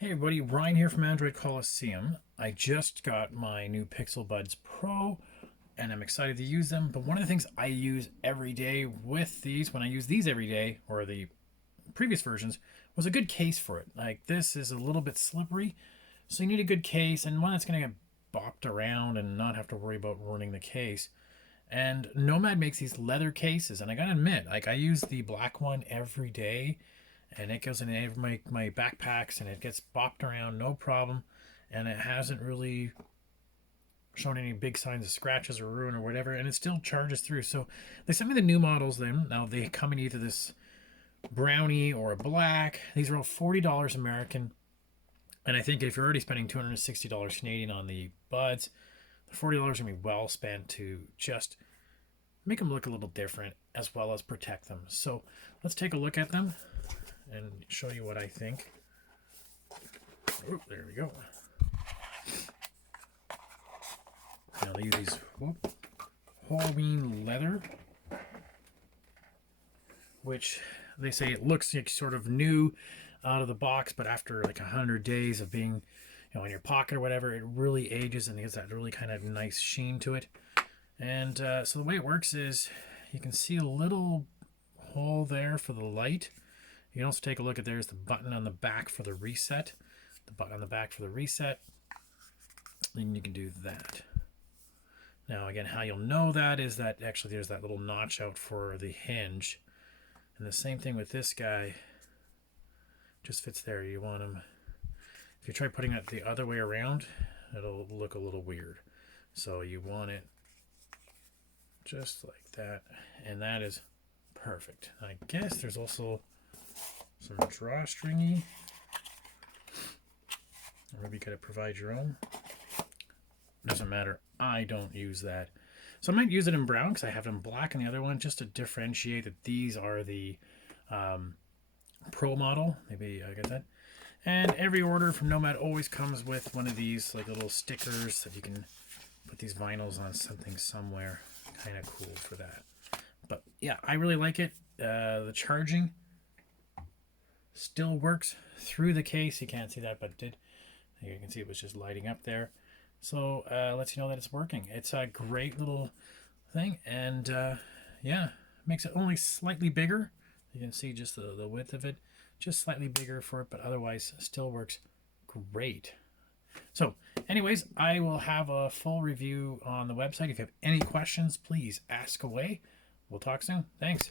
Hey everybody, Ryan here from Android Coliseum. I just got my new Pixel Buds Pro and I'm excited to use them. But one of the things I use every day with these, when I use these every day, or the previous versions, was a good case for it. Like this is a little bit slippery, so you need a good case and one that's going to get bopped around and not have to worry about ruining the case. And Nomad makes these leather cases, and I gotta admit, like I use the black one every day, and it goes in my backpacks, and it gets bopped around no problem, and it hasn't really shown any big signs of scratches or ruin or whatever, and it still charges through. So they sent me the new models. Then now they come in either this brownie or a black. These are all $40 American, and I think if you're already spending $260 Canadian on the buds, the $40 gonna be well spent to just make them look a little different as well as protect them. So let's take a look at them and show you what I think. Oh, there we go. Now they use these Halloween leather, which they say it looks like sort of new out of the box, but after like 100 days of being, in your pocket or whatever, it really ages and gets that really kind of nice sheen to it. And so the way it works is you can see a little hole there for the light. You can also take a look at there's the button on the back for the reset. The button on the back for the reset. And you can do that. Now again, how you'll know that is that actually there's that little notch out for the hinge. And the same thing with this guy. Just fits there. You want him. If you try putting it the other way around, it'll look a little weird. So you want it just like that, and that is perfect. I guess there's also some drawstringy, or maybe you could provide your own. Doesn't matter. I don't use that, so I might use it in brown because I have it in black and the other one just to differentiate that these are the Pro model. Maybe I get that. And every order from Nomad always comes with one of these like little stickers that you can put these vinyls on something somewhere. Kind of cool for that. But yeah, I really like it. The charging still works through the case. You can't see that, but it did. You can see it was just lighting up there. So lets you know that it's working. It's a great little thing, and yeah, makes it only slightly bigger. You can see just the width of it, just slightly bigger for it, but otherwise still works great. So anyways, I will have a full review on the website. If you have any questions, please ask away. We'll talk soon. Thanks.